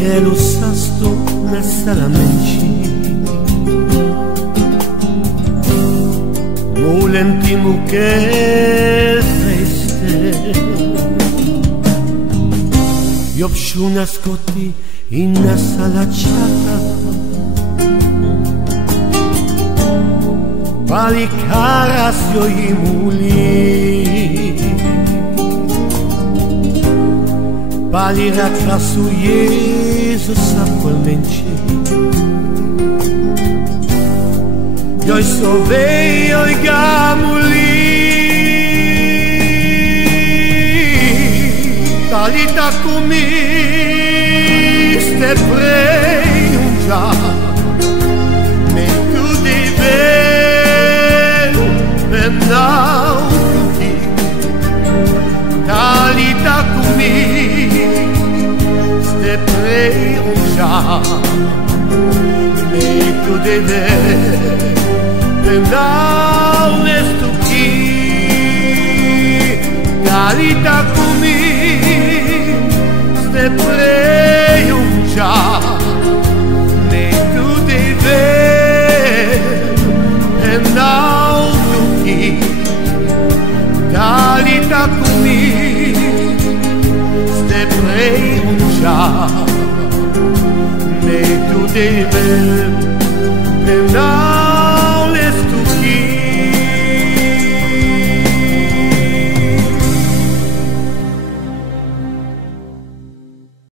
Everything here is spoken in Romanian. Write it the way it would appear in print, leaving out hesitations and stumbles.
che lo sasto nessa la menci molentimu che triste io psciu nascotti in una salacciata pali carasio i muli pali ratrasu Jesus attualmente io so veio i gamuli talita cumi ste prei un già me tu di vel per now tutti talita cumi ste prei un già me tu di vel per now nestu chi talita cumi ste prei un già ne tu devi e now tu chi talita cumi ste prei un già ne tu devi